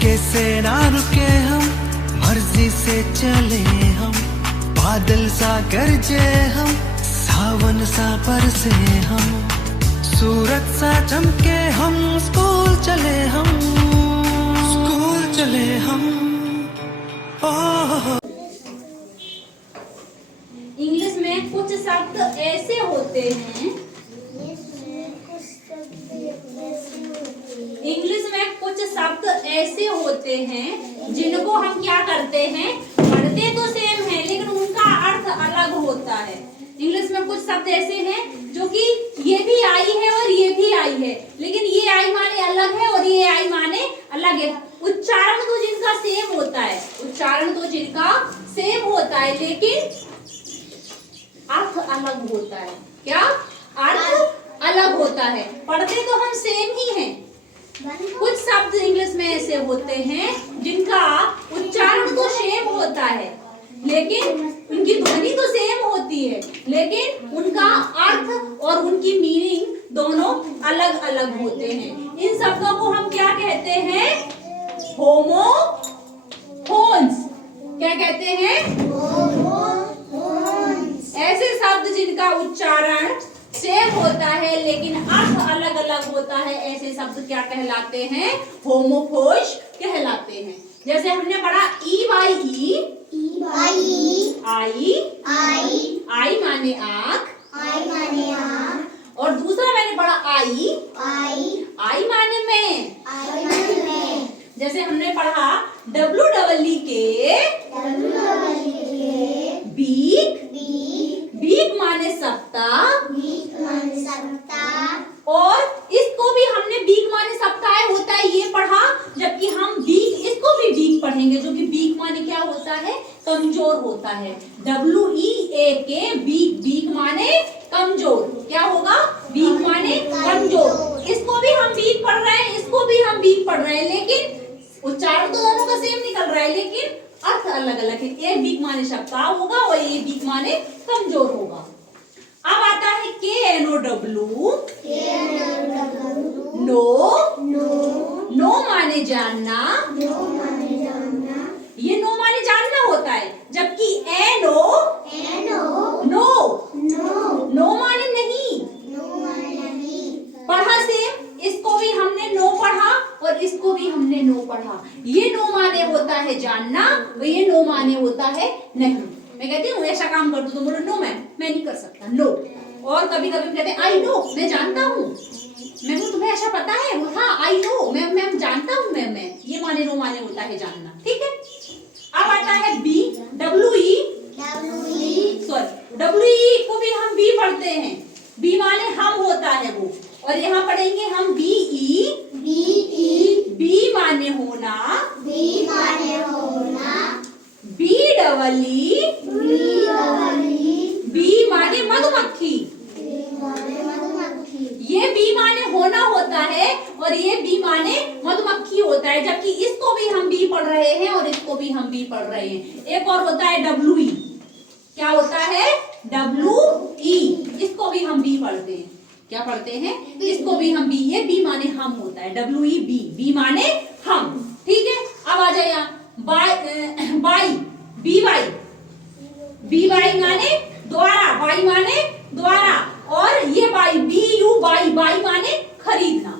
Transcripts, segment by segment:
झटके से ना रुके हम, मर्जी से चले हम, बादल सा गरजे हम, सावन सा बरसे हम, सूरज सा चमके हम, स्कूल चले हम, स्कूल चले हम। ओह इंग्लिश में कुछ शब्द ऐसे होते हैं, इंग्लिश में कुछ शब्द ऐसे होते हैं जिनको हम क्या करते हैं, पढ़ते तो सेम है लेकिन उनका अर्थ अलग होता है। इंग्लिश में कुछ शब्द ऐसे हैं जो कि ये भी आई है और ये भी आई है, लेकिन ये आई माने अलग है और ये आई माने अलग है। उच्चारण तो जिनका सेम होता है, उच्चारण तो जिनका सेम होता है, लेकिन अर्थ अलग होता है। क्या अर्थ अलग होता है? पढ़ते तो हम सेम ही हैं। कुछ शब्द इंग्लिश में ऐसे होते हैं जिनका उच्चारण तो सेम होता है, लेकिन उनकी ध्वनि तो सेम होती है, लेकिन उनका अर्थ और उनकी मीनिंग दोनों अलग अलग होते हैं। इन शब्दों को हम क्या कहते हैं? होमोफोन्स। क्या कहते हैं? ऐसे शब्द जिनका उच्चारण सेम होता है लेकिन अर्थ अलग अलग होता है, ऐसे शब्द क्या कहलाते हैं? होमोफोन्स कहलाते हैं। जैसे हमने पढ़ा ई बाई ई, आई, आई माने आँख, और दूसरा मैंने पढ़ा आई, आई माने मैं। जैसे हमने पढ़ा डब्ल्यू डबल ई के, बीक, बीक माने सप्ताह, और इसको भी हमने बीक माने सप्ताह होता है ये पढ़ा, जबकि हम बीक, इसको भी बीक पढ़ेंगे, जो कि बीक माने क्या होता है? कमजोर होता है। WEAK बीक, बीक माने कमजोर। क्या होगा? बीक माने कमजोर। इसको भी हम बीक पढ़ रहे हैं, इसको भी हम बीक पढ़ रहे हैं, लेकिन उच्चारण तो दोनों का सेम निकल रहा है, लेकिन अर्थ अलग अलग है। एक बीक माने सप्ताह होगा और एक बीक माने कमजोर होगा। अब आता है KNOW, नो, नो माने जानना, ये नो माने जानना होता है, जबकि एनो, नो, नो माने नहीं। पढ़ा से इसको भी हमने नो पढ़ा और इसको भी हमने नो पढ़ा। ये नो माने होता है जानना और ये नो माने होता है नहीं। मैं कहती हूँ ऐसा काम कर दो, तुम बोलो नो मैम मैं नहीं कर सकता, नो। और कभी कभी कहते हैं आई नो, मैं जानता हूँ। मैं बोलूं तुम्हें ऐसा पता है? हाँ आई नो, मैं जानता हूँ, मैं। ये माने नो माने होता है जानना। ठीक है। अब आता है बी, WE, सॉरी WE को भी हम बी पढ़ते हैं। बी माने हम होता है वो, और यहाँ पढ़ेंगे हम BE, बी माने होना, BEE, बी माने मधुमक्खी। ये बी माने होना होता है और ये बी माने मधुमक्खी होता है, जबकि इसको भी हम बी पढ़ रहे हैं और इसको भी हम बी पढ़ रहे हैं। एक और होता है WE। क्या होता है? WE, इसको भी हम बी पढ़ते हैं। क्या पढ़ते हैं? इसको भी हम बी, ये बी माने हम होता है। WE, बी माने हम। ठीक है। अब आ जाए बाई, बी बाई माने द्वारा, बाई माने द्वारा, और ये बाई, BU बाई, बाई माने खरीदना।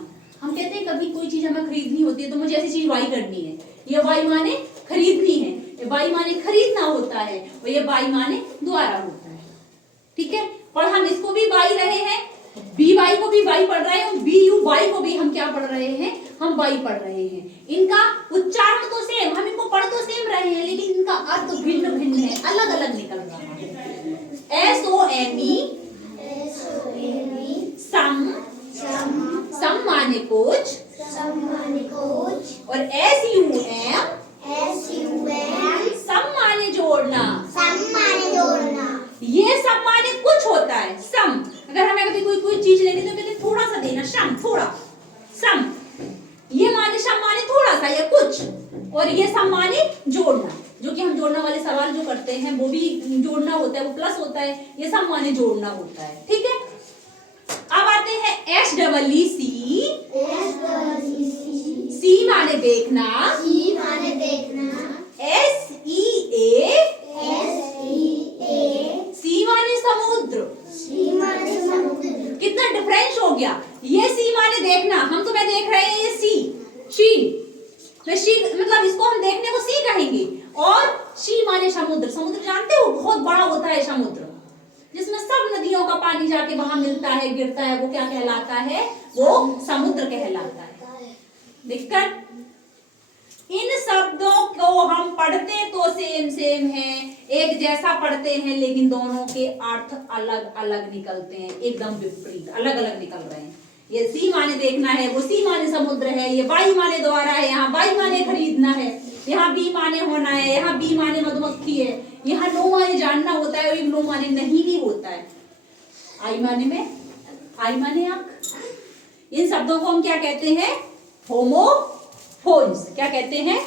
हम कहते हैं कभी कोई चीज हमें खरीदनी होती है तो मुझे ऐसी चीज बाई करनी है, ये बाई माने खरीदनी है, ये बाई माने खरीदना होता है, और ये बाई माने द्वारा होता है। ठीक है। और हम इसको भी बाई रहे हैं, बी बाई को भी बाई पढ़ रहे हैं, BU बाई को भी हम क्या पढ़ रहे हैं? हम बाई पढ़ रहे हैं। इनका उच्चारण तो सेम, हम इनको पढ़ तो सेम रहे हैं, लेकिन इनका अर्थ भिन्न भिन्न है, अलग अलग निकल रहा है। SOME, सम माने कुछ, और SUM, सम माने जोड़ना। ये सम माने कुछ होता है, सम। अगर हमें कभी कोई चीज लेनी तो कहते थोड़ा सा देना, सम, थोड़ा, सम। ये माने सम माने थोड़ा सा या कुछ, और ये सम माने जोड़ना, जो कि हम जोड़ना वाले सवाल जो करते हैं वो भी जोड़ना होता है, वो प्लस होता है, ये सम माने जोड़ना होता है। ठीक है। अब आते हैं SEEC, सी माने देखना, फिर शी मतलब इसको हम देखने को सी कहेंगे। और शी माने समुद्र। समुद्र जानते हो बहुत बड़ा होता है समुद्र, जिसमें सब नदियों का पानी जाके वहां मिलता है, गिरता है, वो क्या कहलाता है? वो समुद्र कहलाता है। दिक्कत इन शब्दों को हम पढ़ते तो सेम है, एक जैसा पढ़ते हैं, लेकिन दोनों के अर्थ अलग अलग निकलते हैं, एकदम विपरीत, अलग अलग निकल रहे हैं। ये सी माने देखना है, वो सी माने समुद्र है, ये बाई माने द्वारा है, यहाँ बाई माने खरीदना है, यहाँ बी माने होना है, यहाँ बी माने मधुमक्खी है, यहाँ नो माने जानना होता है, और नो माने नहीं भी होता है। आई माने में आई माने आंख। इन शब्दों को हम क्या कहते हैं? होमोफोन्स। क्या कहते हैं?